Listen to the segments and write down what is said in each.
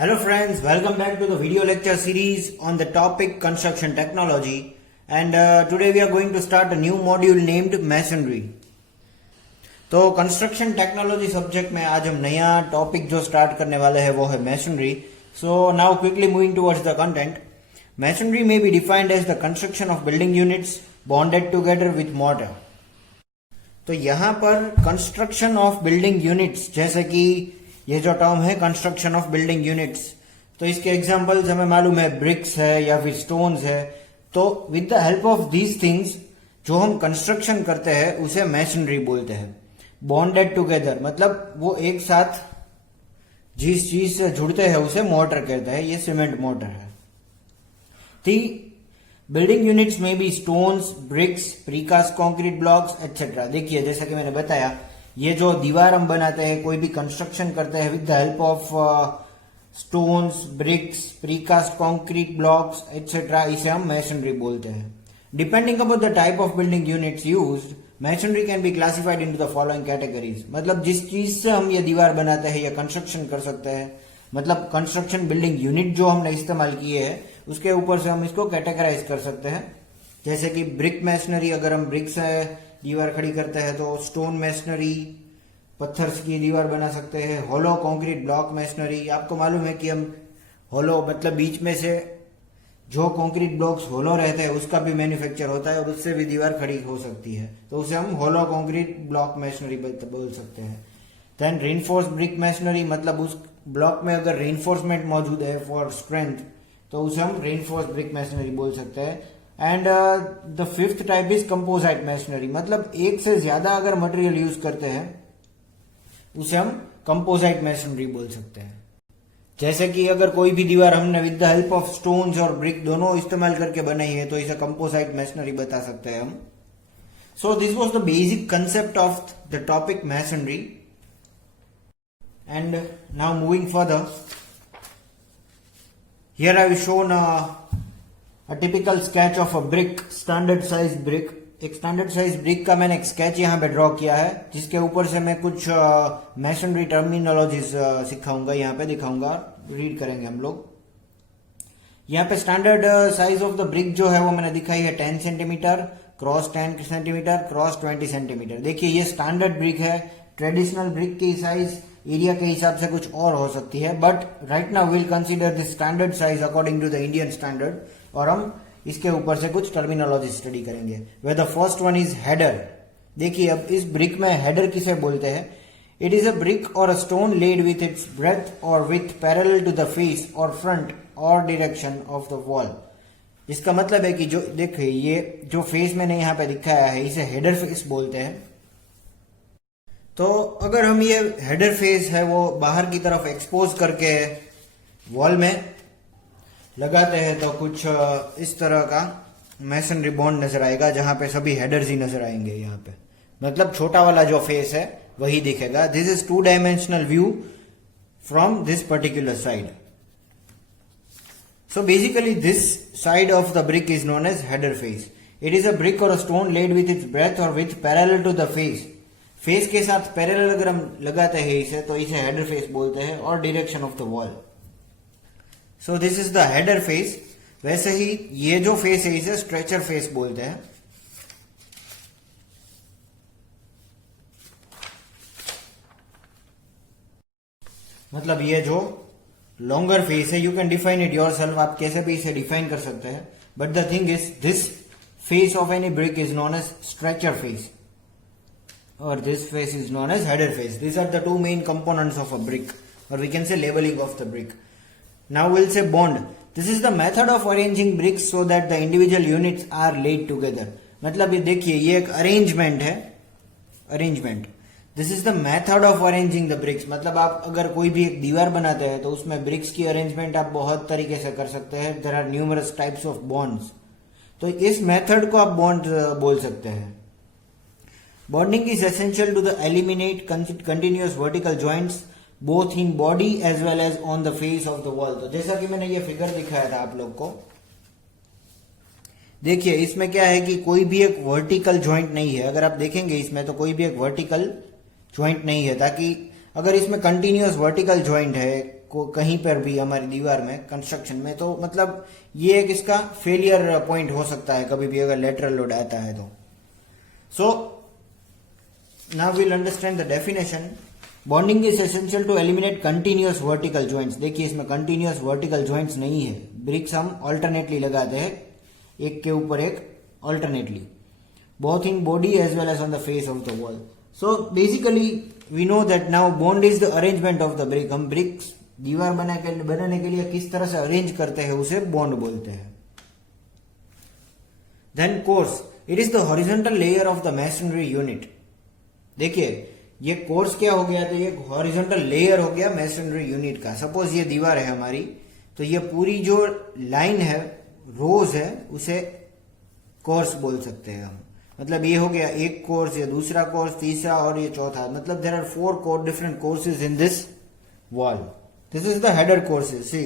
Hello friends, welcome back to the video lecture series on the topic construction technology, and today we are going to start a new module named masonry. तो construction technology subject में आज हम नया topic जो start करने वाले हैं वो है masonry. So now quickly moving towards the content. Masonry में be defined as the construction of building units bonded together with mortar. तो यहाँ पर कंस्ट्रक्शन ऑफ बिल्डिंग यूनिट्स, जैसे कि ये जो टर्म है कंस्ट्रक्शन ऑफ बिल्डिंग यूनिट्स, तो इसके एग्जांपल्स हमें मालूम है ब्रिक्स है या फिर स्टोन्स है. तो with the help of these things जो हम कंस्ट्रक्शन करते हैं उसे मैसनरी बोलते हैं. बॉन्डेड टुगेदर मतलब वो एक साथ जिस चीज से जुड़ते हैं उसे मोर्टर कहते हैं. ये सीमेंट मोर्टर है. दी बिल्डिंग यूनिट्स में भी stones, bricks, precast concrete blocks etcetera. देखिए जैसा कि मैंने बताया, ये जो दीवार हम बनाते हैं, कोई भी कंस्ट्रक्शन करते हैं with the help of stones, bricks, precast concrete blocks etcetera, इसे हम मैसनरी बोलते हैं. Depending upon the type of building units used, masonry can be classified into the following categories. मतलब जिस चीज से हम ये दीवार बनाते हैं या कंस्ट्रक्शन कर सकते हैं, मतलब कंस्ट्रक्शन बिल्डिंग यूनिट जो हमने इस्तेमाल किए हैं उसके ऊपर से हम इसको कैटेगराइज कर सकते हैं. जैसे कि ब्रिक मैसनरी, अगर हम ब्रिक से दीवार खड़ी करते हैं तो स्टोन मैसनरी, पत्थर की दीवार बना सकते हैं. होलो कंक्रीट ब्लॉक मैसनरी, आपको मालूम है कि हम होलो मतलब बीच में से जो कंक्रीट ब्लॉक्स होलो रहते हैं उसका भी मैन्युफैक्चर होता है और उससे भी दीवार खड़ी हो सकती है, तो उसे हम होलो कंक्रीट ब्लॉक मैसनरी बोल सकते हैं. देन रेनफोर्स ब्रिक मैसनरी, मतलब उस ब्लॉक में अगर रेनफोर्समेंट मौजूद है फॉर स्ट्रेंथ तो उसे हम रेनफोर्स ब्रिक मैसनरी बोल सकते हैं. And the fifth type is composite masonry, मतलब एक से ज्यादा अगर मटेरियल यूज करते हैं उसे हम कंपोजिट मैसनरी बोल सकते हैं. जैसे कि अगर कोई भी दीवार हमने with the help of stones और ब्रिक दोनों इस्तेमाल करके बनाई है तो इसे कंपोजिट मैसनरी बता सकते हैं हम. So this was the basic concept of the topic masonry. And now moving further, here I have shown a typical sketch of a brick, standard size brick. एक स्टैंडर्ड साइज ब्रिक का मैंने एक sketch यहाँ पे draw किया है, जिसके ऊपर से मैं कुछ मैसनरी टर्मिनोलॉजीज सिखाऊंगा, यहाँ पे दिखाऊंगा, रीड करेंगे हम लोग. यहाँ पे standard size of the brick जो है वो मैंने दिखाई है 10 centimetre cross 10 centimetre cross 20 centimetre. देखिए ये स्टैंडर्ड ब्रिक है. ट्रेडिशनल ब्रिक की साइज एरिया के हिसाब से कुछ और हो सकती है, but right now will consider this standard size according to the Indian standard, और हम इसके ऊपर से कुछ टर्मिनोलॉजी स्टडी करेंगे. Way the first one is header. देखिए अब इस ब्रिक में हेडर किसे बोलते हैं. इट इज अ ब्रिक और a stone laid with its breadth और with parallel to the face और फ्रंट और डायरेक्शन ऑफ द वॉल. इसका मतलब है कि जो देखिए ये जो फेस मैंने यहाँ पे दिखाया है इसे हेडर फेस बोलते हैं. तो अगर हम ये हेडर फेस है वो बाहर की तरफ एक्सपोज करके वॉल में लगाते हैं तो कुछ इस तरह का मैसनरी बॉन्ड नजर आएगा, जहां पे सभी हेडर्स ही नजर आएंगे. यहाँ पे मतलब छोटा वाला जो फेस है वही दिखेगा. This is 2 dimensional view from this particular side. So basically this side of the brick is known as header face. It is a brick और a stone laid with its breadth और with parallel to the face. Face के साथ parallel अगर हम लगाते हैं इसे तो इसे हेडर फेस बोलते हैं, और direction of the wall. So this is the header face. वैसे ही ये जो फेस है इसे स्ट्रेचर फेस बोलते हैं. मतलब ये जो लॉन्गर फेस है, you can define it yourself, आप कैसे भी इसे डिफाइन कर सकते हैं, but the thing is this face of any brick is known as stretcher face or this face is known as header face. These are the two main components of a brick, or we can say leveling of the brick. Now we'll say bond. This is the method of arranging bricks so that the individual units are laid together. मतलब ये देखिए ये एक arrangement है, arrangement. This is the method of arranging the bricks. मतलब आप अगर कोई भी एक दीवार बनाते हैं तो उसमें ब्रिक्स की अरेंजमेंट आप बहुत तरीके से कर सकते हैं. There are numerous types of bonds. तो इस मेथड को आप बॉन्ड बोल सकते हैं. Bonding is essential to the eliminate continuous vertical joints both in body as well as on the face of the wall. तो जैसा कि मैंने ये फिगर दिखाया था आप लोग को, देखिए इसमें क्या है कि कोई भी एक वर्टिकल जॉइंट नहीं है. अगर आप देखेंगे इसमें तो कोई भी एक वर्टिकल जॉइंट नहीं है, ताकि अगर इसमें कंटिन्यूअस वर्टिकल जॉइंट है कहीं पर भी हमारी दीवार में कंस्ट्रक्शन में, तो मतलब ये एक इसका फेलियर पॉइंट हो सकता है कभी भी अगर लेटरल लोड आता है तो. So now will understand the definition. Bonding is essential to eliminate continuous vertical joints. देखिए इसमें कंटिन्यूअस वर्टिकल ज्वाइंट्स नहीं है. ब्रिक्स हम ऑल्टरनेटली लगाते हैं, एक के ऊपर एक alternately, both in body as well as on the face of the wall. So basically we know that now bond is the arrangement of the brick. हम bricks दीवार बनाने के लिए किस तरह से अरेंज करते हैं उसे बॉन्ड बोलते हैं. Then course, it is the horizontal layer of the masonry unit. देखिए ये कोर्स क्या हो गया, तो ये हॉरिजॉन्टल लेयर हो गया मैसनरी यूनिट का. सपोज ये दीवार है हमारी, तो ये पूरी जो लाइन है, रोज है, उसे कोर्स बोल सकते हैं हम. मतलब ये हो गया एक कोर्स, या दूसरा कोर्स, तीसरा और ये चौथा. मतलब there are 4 different courses in this wall. This is the header courses. See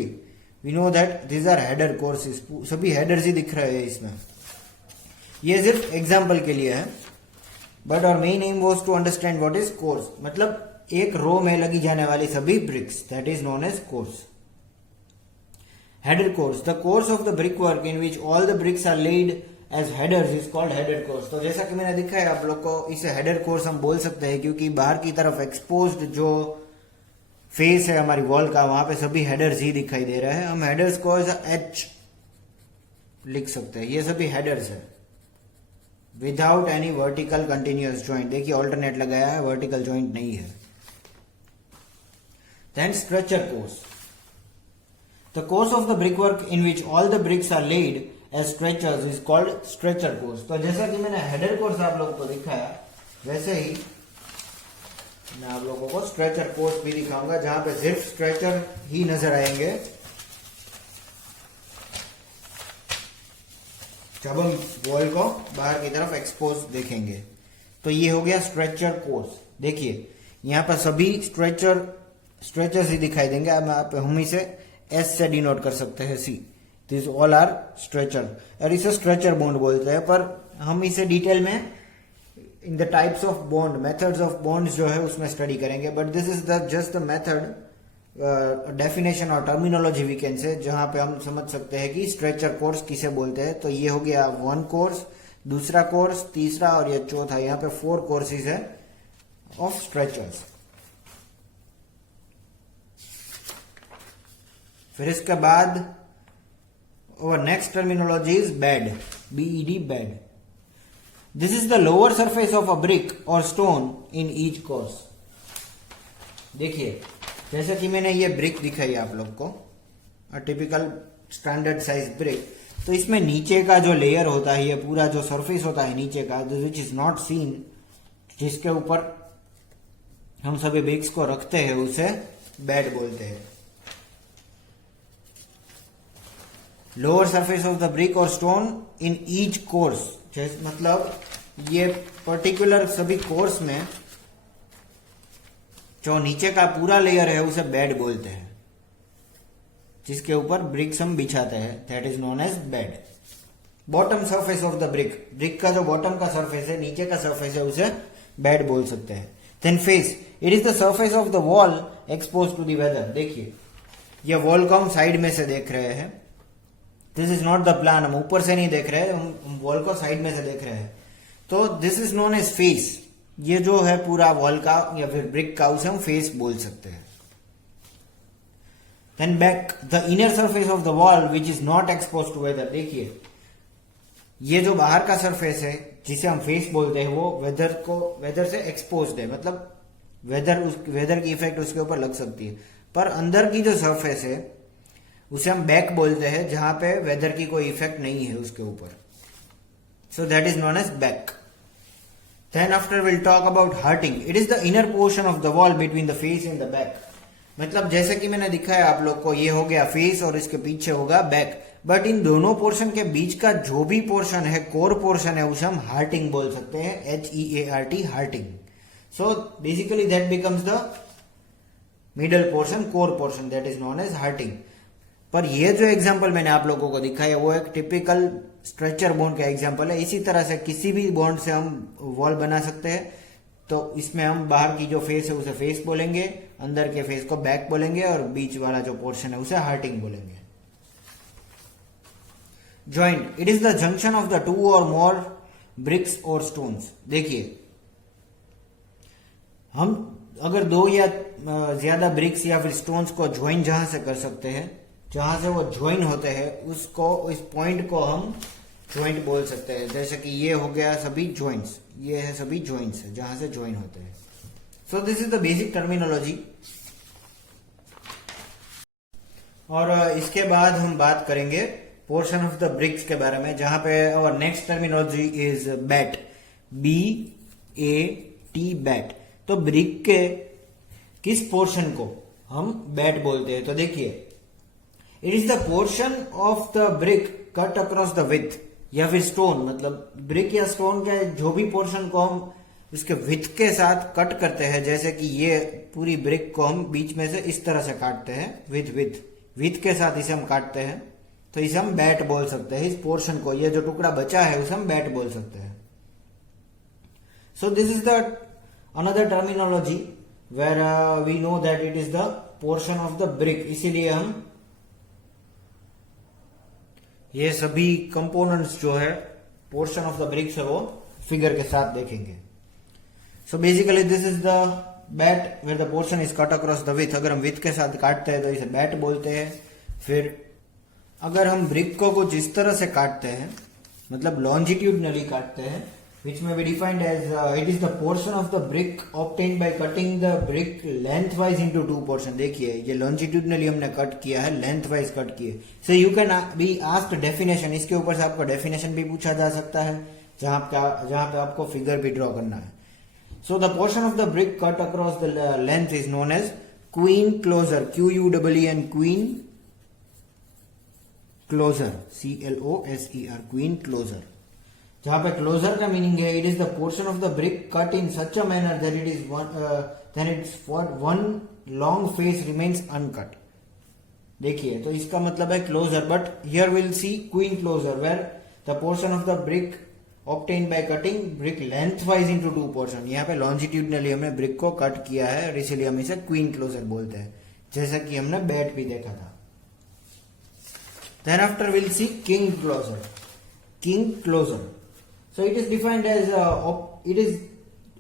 we know that this are header courses. सभी हेडर्स ही दिख रहे हैं इसमें. ये सिर्फ एग्जाम्पल के लिए है, but our main aim was to understand what is course. मतलब एक रो में लगी जाने वाली सभी bricks, that is known as course. Header course, the course of the brick work in which all the bricks are laid as headers is called header course. तो जैसा कि मैंने दिखाया आप लोग को, इसे हेडर कोर्स हम बोल सकते हैं क्योंकि बाहर की तरफ एक्सपोज्ड जो फेस है हमारी वॉल का, वहां पे सभी हेडर्स ही दिखाई दे रहे हैं. हम हेडर्स को एज एच लिख सकते हैं. ये सभी हेडर्स है without any vertical continuous joint. देखिए ऑल्टरनेट लगाया है, वर्टिकल ज्वाइंट नहीं है. Then stretcher course, the course of the brick work in which all the bricks are laid as stretchers is called stretcher course. तो जैसा कि मैंने हेडर कोर्स आप लोगों को दिखाया, वैसे ही मैं आप लोगों को स्ट्रेचर कोर्स भी दिखाऊंगा, जहां पे सिर्फ स्ट्रेचर ही नजर आएंगे जब हम वॉल को बाहर की तरफ एक्सपोज देखेंगे. तो ये हो गया स्ट्रेचर कोर्स. देखिए यहां पर सभी स्ट्रेचर्स ही दिखाई देंगे. अब हम इसे एस से डिनोट कर सकते हैं. See this all are stretcher, और इसे स्ट्रेचर बॉन्ड बोलते हैं. पर हम इसे डिटेल में in the types of bond, methods of bond जो है उसमें स्टडी करेंगे. But this is the just the method, definition और टर्मिनोलॉजी वी कैन से, जहां पे हम समझ सकते हैं कि स्ट्रेचर कोर्स किसे बोलते हैं. तो ये हो गया 1 कोर्स, दूसरा कोर्स, तीसरा और ये चौथा. यहाँ पे 4 कोर्सेज है ऑफ स्ट्रेचर्स. फिर इसके बाद our next terminology is bed, bed, bed. This is the lower surface of a brick or stone in each course. देखिए जैसे कि मैंने ये ब्रिक दिखाई आप लोग को, टिपिकल स्टैंडर्ड साइज ब्रिक. तो इसमें नीचे का जो लेयर होता है, ये पूरा जो सरफेस होता है नीचे का, विच इज नॉट सीन, जिसके ऊपर हम सभी ब्रिक्स को रखते हैं, उसे बेड बोलते हैं. Lower surface of the brick और स्टोन इन ईच कोर्स, मतलब ये पर्टिकुलर सभी कोर्स में जो नीचे का पूरा लेयर है उसे बेड बोलते हैं, जिसके ऊपर ब्रिक्स हम बिछाते हैं. That is known as bed. Bottom surface of the brick, brick का जो बॉटम का सरफेस है, नीचे का सरफेस है, उसे बेड बोल सकते हैं. Then face, it is the surface of the wall expose to the weather. देखिए ये वॉल को हम साइड में से देख रहे हैं. This is not the plan, हम ऊपर से नहीं देख रहे हैं, हम वॉल को साइड में से देख रहे हैं. तो this is known as face. ये जो है पूरा वॉल का या फिर ब्रिक का, उसे हम फेस बोल सकते हैं. Then back, the inner surface of the wall which is not expose to weather. देखिए ये जो बाहर का सरफेस है जिसे हम फेस बोलते हैं, वो वेदर से एक्सपोज है, मतलब वेदर की इफेक्ट उसके ऊपर लग सकती है. पर अंदर की जो सरफेस है उसे हम बैक बोलते हैं, जहां पे वेदर की कोई इफेक्ट नहीं है उसके ऊपर. So that is known as back. Then after will talk about hearting. It is the inner portion of the wall between the face and the back. मतलब जैसे कि मैंने दिखाया आप लोग को, ये हो गया फेस और इसके पीछे होगा बैक. बट इन दोनों पोर्शन के बीच का जो भी पोर्शन है, कोर पोर्शन है, उसे हम हार्टिंग बोल सकते हैं. HEART, hearting. So basically that becomes the middle portion, core portion, that is known as hearting. पर ये जो एग्जांपल मैंने आप लोगों को दिखाया वो एक टिपिकल स्ट्रेचर बॉन्ड का एग्जांपल है. इसी तरह से किसी भी बॉन्ड से हम वॉल बना सकते हैं. तो इसमें हम बाहर की जो फेस है उसे फेस बोलेंगे, अंदर के फेस को बैक बोलेंगे और बीच वाला जो पोर्शन है उसे हार्टिंग बोलेंगे। Joint, it is the junction of the two और मोर ब्रिक्स और स्टोन्स। देखिए, हम अगर दो या ज्यादा ब्रिक्स या फिर स्टोन्स को ज्वाइन जहां से कर सकते हैं, जहां से वो ज्वाइन होते हैं, उसको, इस पॉइंट को हम ज्वाइंट बोल सकते हैं। जैसे कि ये हो गया सभी ज्वाइंट्स, ये है सभी ज्वाइंट्स है जहां से ज्वाइन होते हैं। So this is the basic terminology. और इसके बाद हम बात करेंगे पोर्शन ऑफ द ब्रिक्स के बारे में, जहां पे और next terminology is bat, BAT, bat. तो ब्रिक के किस पोर्शन को हम बैट बोलते हैं? तो देखिए, it is the portion of the brick cut across the with, या फिर स्टोन, मतलब ब्रिक या स्टोन के जो भी पोर्शन को हम इसके विथ के साथ कट करते हैं, जैसे कि ये पूरी ब्रिक को हम बीच में से इस तरह से काटते हैं, विथ के साथ इसे हम काटते हैं, तो इसे हम बैट बोल सकते हैं। इस पोर्शन को, ये जो टुकड़ा बचा है उसे हम बैट बोल सकते हैं। So this is the another terminology where we know that it is the portion of the brick. इसीलिए हम ये सभी कंपोनेंट्स जो है पोर्शन ऑफ द ब्रिक्स है वो फिगर के साथ देखेंगे। So basically this is the bat where the portion is cut across the width. अगर हम विथ के साथ काटते हैं तो इसे बैट बोलते हैं। फिर अगर हम ब्रिक को कुछ इस तरह से काटते हैं, मतलब लॉन्जिट्यूडनली काटते हैं, which may be defined as it is the portion of the brick obtained by cutting the brick lengthwise into two portion। देखिए, ये longitudinally हमने कट किया है, lengthwise कट किए। So you can be asked definition, इसके ऊपर से आपको definition भी पूछा जा सकता है, जहां पे आपको फिगर भी ड्रॉ करना है। So the portion of the brick cut across the length is known as queen closer, QUEEN, queen closer, CLOSER, queen closer। जहां पे क्लोजर का मीनिंग है, it is the portion of the brick cut in such a manner that it is then its for one long face remains uncut. देखिए, तो इसका मतलब है closer, but here will see queen closer where the portion of the brick obtained by cutting brick lengthwise into two portion. यहाँ पे लॉन्जिट्यूडनली हमने brick को cut किया है और इसीलिए हम इसे क्वीन क्लोजर बोलते हैं, जैसा कि हमने बैट भी देखा था। Then after will see king closer, king closer. So it is defined as it is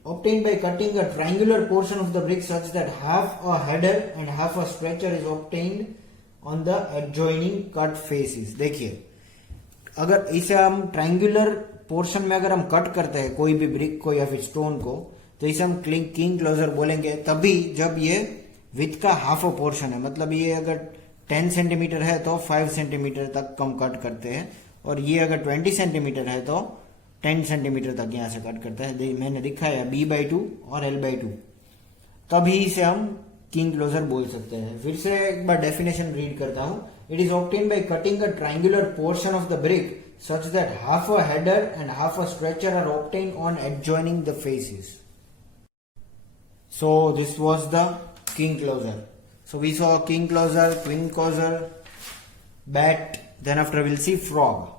obtained by cutting a triangular portion of the brick such that half a header and half a stretcher is obtained on the adjoining cut faces। देखिए, अगर इसे हम triangular portion में अगर हम cut करते हैं कोई भी ब्रिक को या फिर स्टोन को, तो इसे हम किंग क्लोजर बोलेंगे तभी जब ये विथ का हाफ अ पोर्शन है। मतलब ये अगर 10 सेंटीमीटर है तो 5 सेंटीमीटर तक हम कट करते हैं, और ये अगर 20 सेंटीमीटर है तो 10 सेंटीमीटर तक यहां से कट करता है। मैंने दिखाया B/2 और L/2, तभी इसे हम किंग क्लोजर बोल सकते हैं। फिर से एक बार डेफिनेशन रीड करता हूं। It is obtained by cutting a triangular portion of the brick such that half a header and half a stretcher are obtained on adjoining the faces। So this was the king closer। So we saw king closer, queen closer, bat, then after we'll see frog।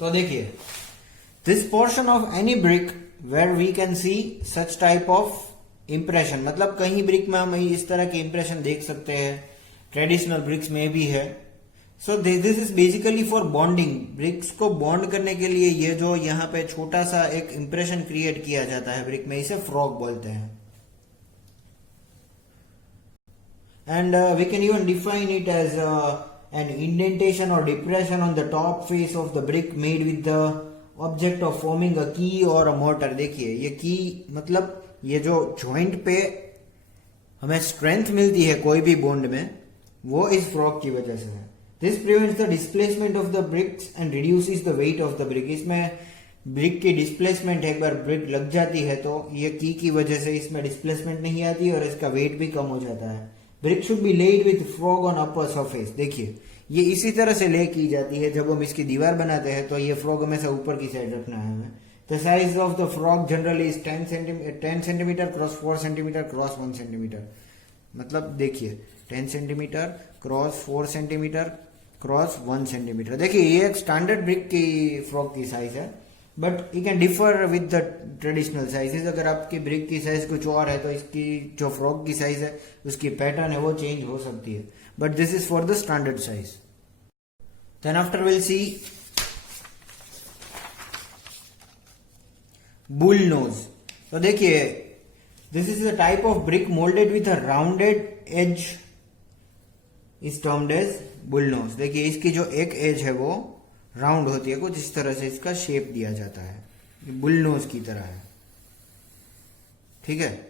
तो देखिए, this portion of any brick where we can see such type of impression, मतलब कहीं brick में हम इस तरह के impression देख सकते हैं, ट्रेडिशनल ब्रिक्स में भी है। So this is basically for bonding. Bricks को बॉन्ड करने के लिए ये जो यहाँ पे छोटा सा एक इंप्रेशन क्रिएट किया जाता है ब्रिक में, इसे फ्रॉग बोलते हैं। And we can even define it as an indentation or depression on the top face of the brick made with the object of forming a key or a mortar। देखिए, ये की मतलब ये जो जॉइंट पे हमें स्ट्रेंथ मिलती है कोई भी बॉन्ड में, वो इस फ्रॉग की वजह से है। This prevents the displacement of the bricks and reduces the weight of the brick. इसमें ब्रिक की डिस्प्लेसमेंट, एक बार ब्रिक लग जाती है तो ये की वजह से इसमें डिस्प्लेसमेंट नहीं आती और इसका वेट भी कम हो जाता है। Brick should be laid with frog on upper surface. देखिए, ये इसी तरह से ले की जाती है। जब हम इसकी दीवार बनाते हैं तो ये फ्रॉग हमेशा ऊपर की साइड रखना है हमें। The size of the frog generally is 10 centimetre cross 4 centimetre cross 1 centimetre. मतलब देखिए, 10 centimetre cross 4 centimetre cross 1 centimetre. देखिए, ये एक स्टैंडर्ड ब्रिक की फ्रॉग की साइज है। But you can differ with the traditional sizes. अगर आपकी ब्रिक की साइज कुछ और है तो इसकी जो फ्रॉक की साइज है उसकी पैटर्न है वो चेंज हो सकती है, but this is for the standard size. Then after will see bull nose. तो देखिए this is the type of brick moulded with a rounded edge is termed as bull nose. देखिए इसकी जो एक एज है वो राउंड होती है, कुछ इस तरह से इसका शेप दिया जाता है, बुल नोज की तरह है, ठीक है।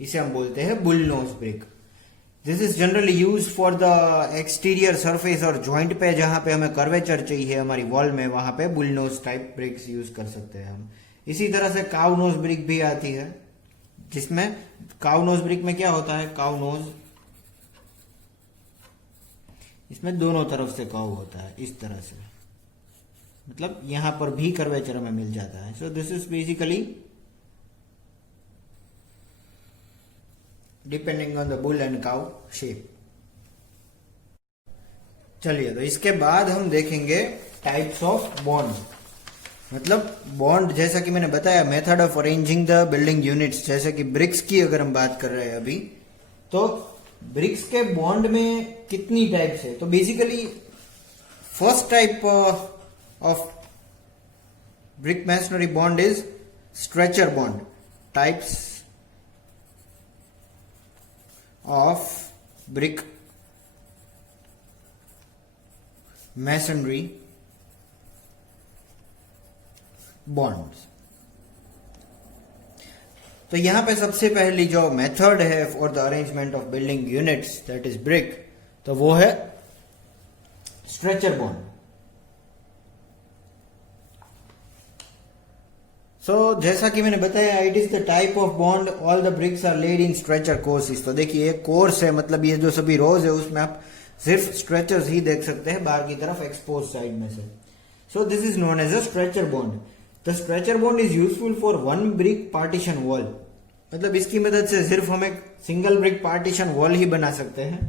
इसे हम बोलते हैं bull knows brick. This is generally use for the exterior surface और जॉइंट पे, जहां पे हमें कर्वेचर चाहिए हमारी वॉल में, वहां पे bull nose type bricks use कर सकते हैं हम। इसी तरह से काउ नोज ब्रिक भी आती है, जिसमें काउ नोज ब्रिक में क्या होता है, काउ नोज इसमें दोनों तरफ से काउ होता है इस तरह से, मतलब यहां पर भी कर्वेचर में मिल जाता है। So this is basically depending on the bull and cow shape. चलिए तो इसके बाद हम देखेंगे टाइप्स ऑफ बॉन्ड, मतलब बॉन्ड, जैसा कि मैंने बताया method of arranging the building units. जैसे कि ब्रिक्स की अगर हम बात कर रहे हैं अभी, तो ब्रिक्स के बॉन्ड में कितनी टाइप्स है। तो basically first type of brick masonry bond is stretcher bond. Types of brick masonry bonds. तो यहां पे सबसे पहली जो मेथड है for the arrangement of building units that is brick, तो वो है स्ट्रेचर बॉन्ड। सो जैसा कि मैंने बताया, it is the type of bond all the bricks are laid in stretcher courses. तो देखिए एक कोर्स है, मतलब ये जो सभी रोज है उसमें आप सिर्फ स्ट्रेचर्स ही देख सकते हैं बाहर की तरफ एक्सपोज साइड में से। So this is known as a stretcher bond. The stretcher bond is useful for one brick partition wall. मतलब इसकी मदद से सिर्फ हम एक सिंगल ब्रिक पार्टीशन वॉल ही बना सकते हैं।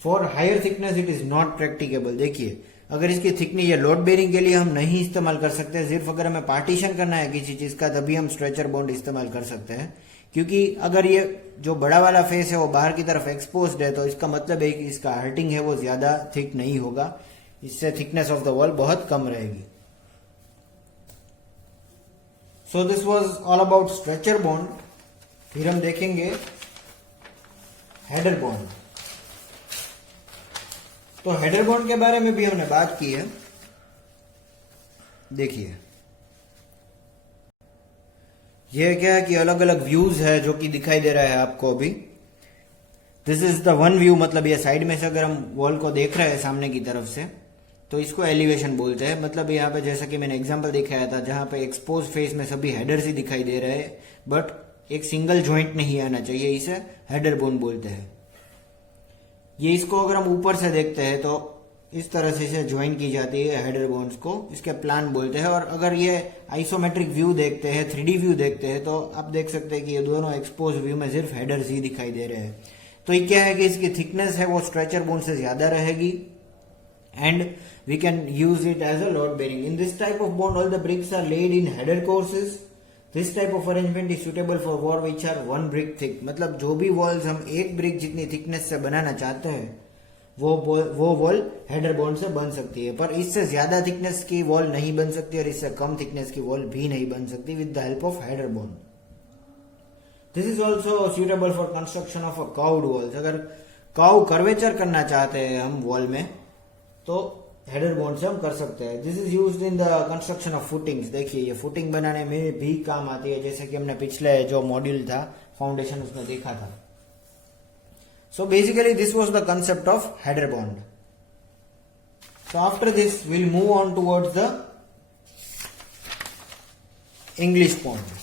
For higher thickness it is not practicable. देखिए अगर इसकी थिकनेस या लोड बेरिंग के लिए हम नहीं इस्तेमाल कर सकते, सिर्फ अगर हमें पार्टीशन करना है किसी चीज का तभी हम स्ट्रेचर बॉन्ड इस्तेमाल कर सकते हैं। क्योंकि अगर ये जो बड़ा वाला फेस है वो बाहर की तरफ एक्सपोज्ड है, तो इसका मतलब है कि इसका हर्टिंग है वो ज्यादा थिक नहीं होगा, इससे थिकनेस ऑफ द वॉल बहुत कम रहेगी। So this was all about stretcher bond. फिर हम देखेंगे हेडर बॉन्ड। तो हेडर बॉन्ड के बारे में भी हमने बात की है। देखिए ये क्या है कि अलग अलग व्यूज है जो कि दिखाई दे रहा है आपको अभी। This is the one view, मतलब ये साइड में से अगर हम वॉल को देख रहे हैं सामने की तरफ से तो इसको एलिवेशन बोलते हैं। मतलब यहाँ पे जैसा कि मैंने एग्जांपल दिखाया था जहां पे एक्सपोज फेस में सभी हेडर्स ही दिखाई दे रहे हैं, बट एक सिंगल जॉइंट नहीं आना चाहिए, इसे हेडर बोन बोलते हैं। ये इसको अगर हम ऊपर से देखते हैं तो इस तरह से इसे ज्वाइन की जाती है हेडर बोन्स को, इसके प्लान बोलते हैं। और अगर ये आइसोमेट्रिक व्यू देखते हैं, 3D व्यू देखते हैं, तो आप देख सकते हैं कि ये दोनों एक्सपोज व्यू में सिर्फ हेडर्स ही दिखाई दे रहे हैं। तो ये क्या है कि इसकी थिकनेस है वो स्ट्रेचर बोन से ज्यादा रहेगी and we can use it as a load bearing. In this type of bond all the bricks are laid in header courses. This type of arrangement is suitable for wall which are one brick thick. मतलब जो भी walls हम एक brick जितनी thickness से बनाना चाहते हैं वो वॉल हेडर बॉन्ड से बन सकती है, पर इससे ज्यादा थिकनेस की वॉल नहीं बन सकती और इससे कम थिकनेस की वॉल भी नहीं बन सकती with the help of header bond. This is also suitable for construction of a curved walls. अगर कर्व कर्वेचर करना चाहते हैं हम वॉल में तो हेडर बॉन्ड से हम कर सकते हैं। This is used in the construction of footings. देखिए ये फुटिंग बनाने में भी काम आती है, जैसे कि हमने पिछले जो मॉड्यूल था फाउंडेशन उसमें देखा था। So basically this was the concept of header bond. So after this we'll move on towards the English bond.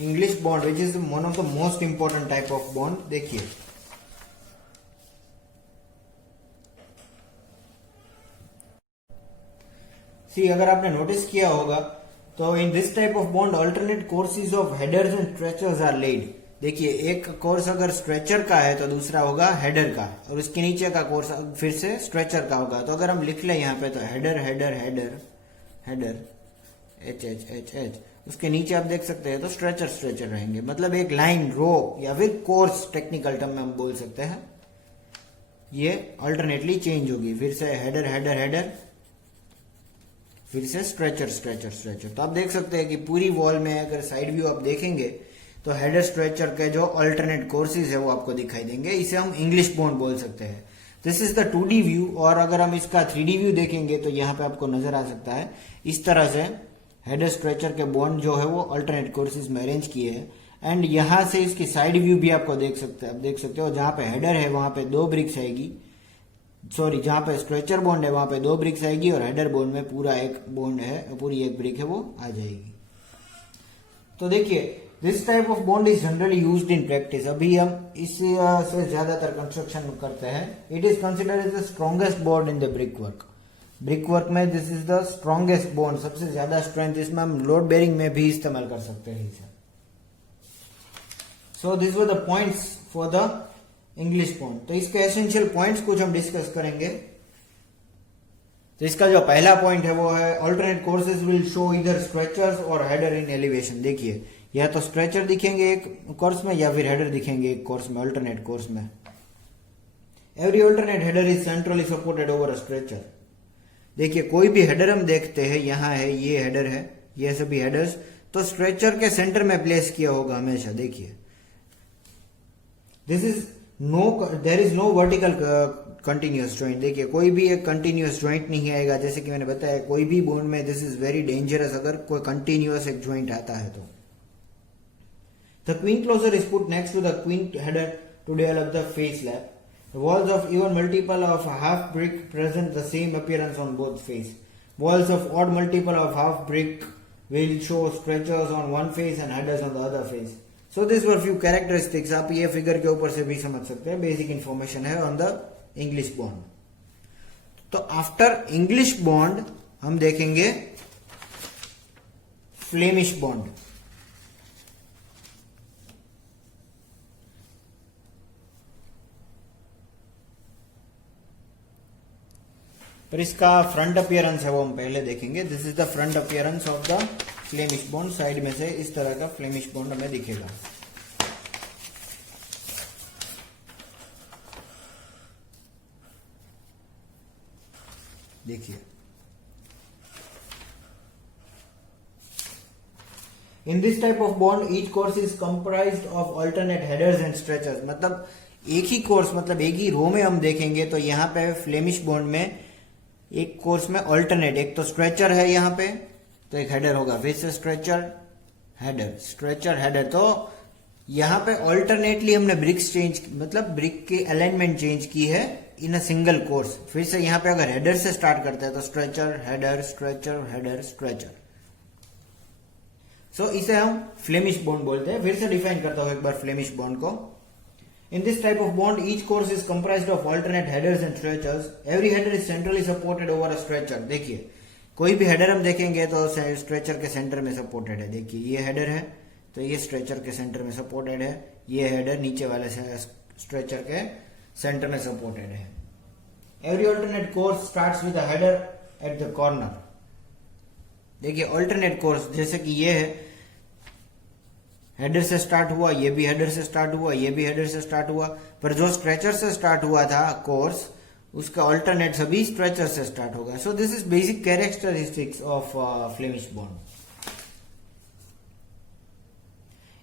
English bond which is one of the most important type of bond. देखिए अगर आपने notice किया होगा तो in this type of bond alternate courses of headers and stretchers are laid. देखिए एक course अगर stretcher का है तो दूसरा होगा हेडर का, और उसके नीचे का कोर्स फिर से स्ट्रेचर का होगा। तो अगर हम लिख लें यहाँ पे तो header header header header H H H H, उसके नीचे आप देख सकते हैं तो स्ट्रेचर स्ट्रेचर रहेंगे, मतलब एक लाइन रो या फिर कोर्स टेक्निकल टर्म में हम बोल सकते हैं, ये अल्टरनेटली चेंज होगी। फिर से हेडर हेडर हेडर, फिर से स्ट्रेचर स्ट्रेचर स्ट्रेचर। तो आप देख सकते हैं कि पूरी वॉल में अगर साइड व्यू आप देखेंगे तो हेडर स्ट्रेचर के जो अल्टरनेट कोर्सेज है वो आपको दिखाई देंगे। इसे हम इंग्लिश बॉन्ड बोल सकते हैं। This is the 2D view. और अगर हम इसका 3D व्यू देखेंगे तो यहाँ पे आपको नजर आ सकता है इस तरह से हेडर स्ट्रेचर के बॉन्ड जो है वो अल्टरनेट कोर्सेज में अरेंज किए हैं। एंड यहाँ से इसकी साइड व्यू भी आपको देख सकते हैं। आप देख सकते हो जहां पे हेडर है वहां पे 2 ब्रिक्स आएगी, सॉरी जहां पे स्ट्रेचर बॉन्ड है वहां पे 2 ब्रिक्स आएगी, और हेडर बॉन्ड में पूरा एक बॉन्ड है, पूरी एक ब्रिक है वो आ जाएगी। तो देखिए this type of bond is generally used in practice. अभी हम इससे ज्यादातर कंस्ट्रक्शन करते हैं। It is considered as the strongest bond in the brick work. Brick work में this is the strongest bond, सबसे ज्यादा स्ट्रेंथ इसमें हम लोड बेरिंग में भी इस्तेमाल कर सकते हैं इसे। So this were the points for the English bond. तो इसके एसेंशियल पॉइंट्स कुछ हम डिस्कस करेंगे। तो इसका जो पहला पॉइंट है वो है अल्टरनेट कोर्सेज विल शो इधर स्ट्रेचर्स और हेडर इन एलिवेशन। देखिए या तो स्ट्रेचर दिखेंगे एक कोर्स में या फिर हेडर दिखेंगे एक कोर्स में, अल्टरनेट कोर्स में। Every alternate header is centrally supported over a stretcher. देखिए कोई भी हेडर हम देखते हैं, यहां है ये हेडर है, ये सभी हेडर्स तो स्ट्रेचर के सेंटर में प्लेस किया होगा हमेशा। देखिए this is there is no vertical continuous joint. देखिए कोई भी एक कंटिन्यूअस ज्वाइंट नहीं आएगा, जैसे कि मैंने बताया कोई भी बॉन्ड में दिस इज वेरी डेंजरस अगर कोई कंटिन्यूअस एक ज्वाइंट आता है तो। The queen closure is put next to the queen header to develop the face lap. The walls of even multiple of half brick present the same appearance on both face. Walls of odd multiple of half brick will show stretchers on one face and headers on the other face. So these were few characteristics. आप ये figure के ऊपर से भी समझ सकते हैं, basic information है ऑन द इंग्लिश बॉन्ड। तो आफ्टर इंग्लिश बॉन्ड हम देखेंगे फ्लेमिश बॉन्ड। पर इसका फ्रंट अपीयरेंस है वो हम पहले देखेंगे। This is the front appearance of the Flemish bond. Side में से इस तरह का फ्लेमिश बॉन्ड हमें दिखेगा। देखिए इन this type of bond each course is comprised of alternate headers and stretchers. मतलब एक ही कोर्स, मतलब एक ही रो में हम देखेंगे तो यहाँ पे फ्लेमिश बॉन्ड में एक कोर्स में अल्टरनेट, एक तो स्ट्रेचर है यहाँ पे तो एक हेडर होगा, फिर से स्ट्रेचर हेडर स्ट्रेचर हेडर। तो यहाँ पे अल्टरनेटली हमने ब्रिक्स चेंज, मतलब ब्रिक की अलाइनमेंट चेंज की है इन अ सिंगल कोर्स। फिर से यहाँ पे अगर हेडर से स्टार्ट करते हैं तो stretcher header stretcher header stretcher. So इसे हम फ्लेमिश बॉन्ड बोलते हैं। फिर से डिफाइन करता हूं एक बार फ्लेमिश बॉन्ड को। In this type of bond, each course is comprised of alternate headers and stretchers. Every header is centrally supported over a stretcher. देखिए कोई भी हेडर हम देखेंगे तो स्ट्रेचर के सेंटर में सपोर्टेड है। देखिए ये हेडर है तो ये स्ट्रेचर के सेंटर में सपोर्टेड है, ये हेडर नीचे वाले स्ट्रेचर के सेंटर में सपोर्टेड है। Every alternate course starts with a header at the corner. देखिए अल्टरनेट कोर्स जैसे कि ये है, हेडर से स्टार्ट हुआ, ये भी हेडर से स्टार्ट हुआ, ये भी हेडर से स्टार्ट हुआ, पर जो स्ट्रेचर से स्टार्ट हुआ था कोर्स उसका अल्टरनेट सभी स्ट्रेचर से स्टार्ट होगा। सो this is basic characteristics of Flemish bond.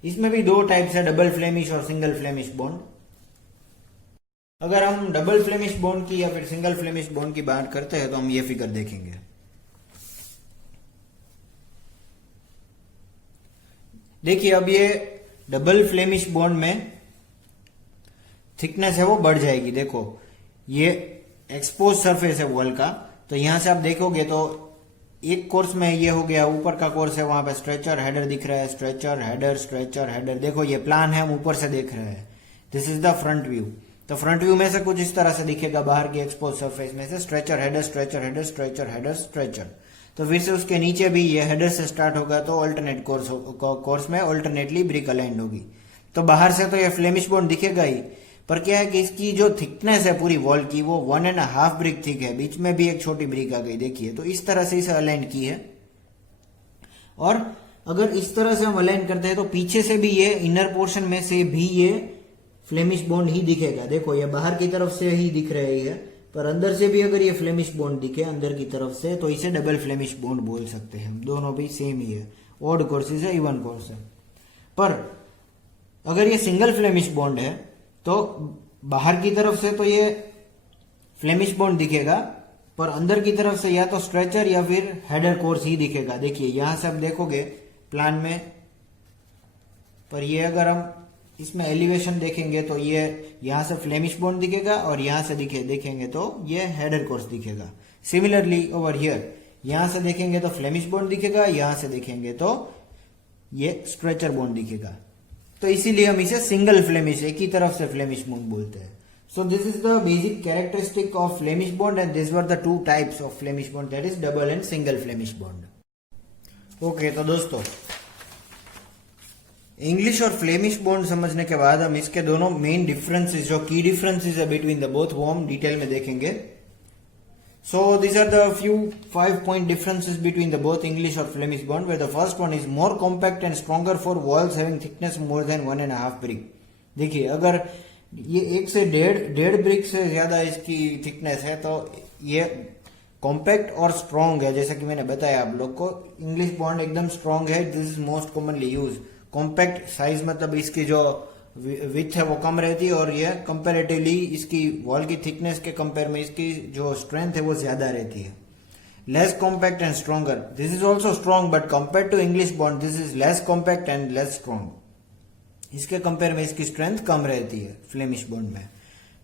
इसमें भी दो टाइप्स है, डबल फ्लेमिश और सिंगल फ्लेमिश बॉन्ड। अगर हम डबल फ्लेमिश बॉन्ड की या फिर सिंगल फ्लेमिश बॉन्ड की बात करते हैं तो हम ये फिगर देखेंगे। देखिए अब ये डबल फ्लेमिश बॉन्ड में थिकनेस है वो बढ़ जाएगी। देखो ये एक्सपोज सरफेस है वॉल का, तो यहां से आप देखोगे तो एक कोर्स में ये हो गया, ऊपर का कोर्स है वहां पे स्ट्रेचर हेडर दिख रहा है, स्ट्रेचर हेडर स्ट्रेचर हेडर। देखो ये प्लान है, हम ऊपर से देख रहे हैं। This is the front view. तो फ्रंट व्यू में से कुछ इस तरह से दिखेगा, बाहर की एक्सपोज सरफेस में से stretcher header stretcher header stretcher header stretcher. तो फिर से उसके नीचे भी ये हेडर से स्टार्ट होगा तो अल्टरनेट कोर्स में अल्टरनेटली ब्रिक अलाइंड होगी। तो बाहर से तो ये फ्लेमिश बॉन्ड दिखेगा ही, पर क्या है कि इसकी जो थिकनेस है पूरी वॉल की वो 1.5 ब्रिक थिक है, बीच में भी एक छोटी ब्रिक आ गई देखिए। तो इस तरह से इसे अलाइन की है, और अगर इस तरह से हम अलाइन करते हैं तो पीछे से भी ये इनर पोर्शन में से भी ये फ्लेमिश बॉन्ड ही दिखेगा। देखो ये बाहर की तरफ से ही दिख रही है, पर अंदर से भी अगर ये फ्लेमिश बॉन्ड दिखे अंदर की तरफ से तो इसे डबल फ्लेमिश बॉन्ड बोल सकते हैं हम। दोनों भी सेम ही है, ऑड कोर्सेज है, इवन कोर्स है। पर अगर ये सिंगल फ्लेमिश बॉन्ड है तो बाहर की तरफ से तो ये फ्लेमिश बॉन्ड दिखेगा, पर अंदर की तरफ से या तो स्ट्रेचर या फिर हेडर कोर्स ही दिखेगा। देखिए यहां से आप देखोगे प्लान में, पर ये अगर हम इसमें एलिवेशन देखेंगे तो ये यहां से फ्लेमिश बॉन्ड दिखेगा और यहां से देखेंगे तो ये हेडर कोर्स दिखेगा। सिमिलरली ओवर हियर यहां से देखेंगे तो फ्लेमिश बॉन्ड दिखेगा, यहां से देखेंगे तो ये स्ट्रेचर बॉन्ड दिखेगा। तो इसीलिए हम इसे सिंगल फ्लेमिश, एक ही तरफ से फ्लेमिश बॉन्ड बोलते हैं। So this is the basic characteristic of Flemish bond, and these were the two types of Flemish bond, that is double and single Flemish bond. Okay, तो दोस्तों इंग्लिश और Flemish bond समझने के बाद हम इसके दोनों मेन डिफरेंसेस, जो की डिफरेंसेस है बिटवीन द बोथ, वो हम डिटेल में देखेंगे। So these are the few 5-point differences between the both English or Flemish bond, where the first one is more compact and stronger for walls having thickness more than 1.5 brick. देखिए अगर ये 1 से 1.5 brick से ज्यादा इसकी thickness है तो ये कॉम्पैक्ट और स्ट्रॉन्ग है, जैसा कि मैंने बताया आप लोग को। इंग्लिश बॉन्ड एकदम स्ट्रॉन्ग है, this is most commonly use. Compact size मतलब इसकी जो विड्थ है वो कम रहती है, और ये कंपैरेटिवली इसकी वॉल की थिकनेस के कंपेयर में इसकी जो स्ट्रेंथ है वो ज्यादा रहती है। Less compact and stronger, this is also strong but compare to English bond this is less compact and less strong. इसके कंपेयर में इसकी स्ट्रेंथ कम रहती है फ्लेमिश बॉन्ड में।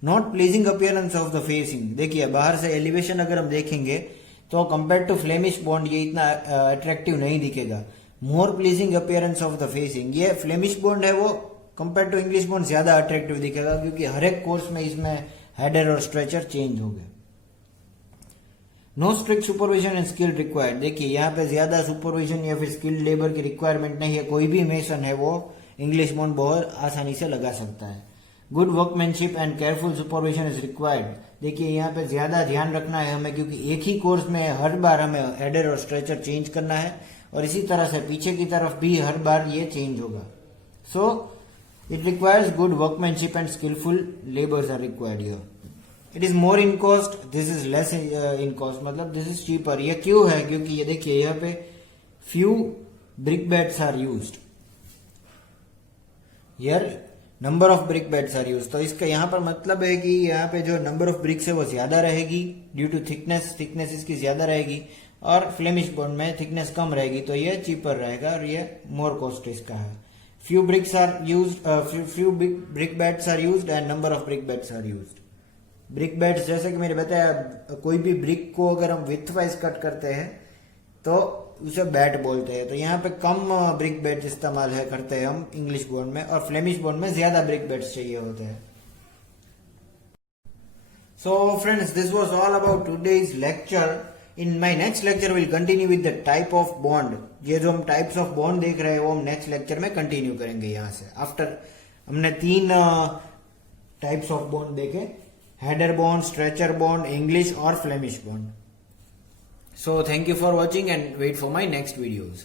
Not pleasing appearance of the facing, देखिए बाहर से एलिवेशन अगर हम देखेंगे तो कंपेयर टू फ्लेमिश बॉन्ड ये इतना अट्रैक्टिव नहीं दिखेगा। More pleasing appearance of the facing, ये फ्लेमिश बॉन्ड है वो कंपेयर टू इंग्लिश बॉन्ड ज्यादा अट्रैक्टिव दिखेगा, क्योंकि हर एक कोर्स में इसमें हेडर और स्ट्रेचर चेंज हो गए। No strict supervision and skill required, देखिए यहाँ पे ज्यादा सुपरविजन या फिर स्किल्ड लेबर की रिक्वायरमेंट नहीं है, कोई भी मेसन है वो इंग्लिश बॉन्ड बहुत आसानी से लगा सकता है। Good workmanship and careful supervision is required, देखिए यहाँ पे ज्यादा ध्यान रखना है हमें, क्योंकि एक ही कोर्स में हर बार हमें हेडर और स्ट्रेचर चेंज करना है, और इसी तरह से पीछे की तरफ भी हर बार ये चेंज होगा। So it requires good workmanship and skilful labours are required here. It is more in cost, this is less in cost, मतलब दिस इज चीपर। ये क्यों है? क्योंकि ये देखिए यहाँ पे few brick beds are used, यार number of brick beds are use. तो इसका यहाँ पर मतलब है कि यहाँ पे जो नंबर ऑफ ब्रिक्स है वो ज्यादा रहेगी ड्यू टू थिकनेस इसकी ज्यादा रहेगी, और फ्लेमिश बॉन्ड में थिकनेस कम रहेगी, तो ये चीपर रहेगा और ये मोर कॉस्ट इसका है। Few bricks are used, few brick beds are used and number of brick beds are used. Brick beds जैसे कि मैंने बताया, कोई भी ब्रिक को अगर हम विथ वाइज कट करते हैं तो उसे बैट बोलते हैं। तो यहाँ पे कम ब्रिक बेड्स इस्तेमाल है करते हैं हम इंग्लिश बॉन्ड में, और फ्लेमिश बॉन्ड में ज्यादा ब्रिक बेड्स चाहिए होते हैं। So friends, this was all about today's lecture. In my next lecture will continue with the type of bond. ये जो हम टाइप्स ऑफ बॉन्ड देख रहे हैं वो हम नेक्स्ट लेक्चर में कंटिन्यू करेंगे। यहाँ से आफ्टर हमने 3 टाइप्स ऑफ बॉन्ड देखे, header bond, stretcher bond, English और Flemish bond. So thank you for watching and wait for my next videos.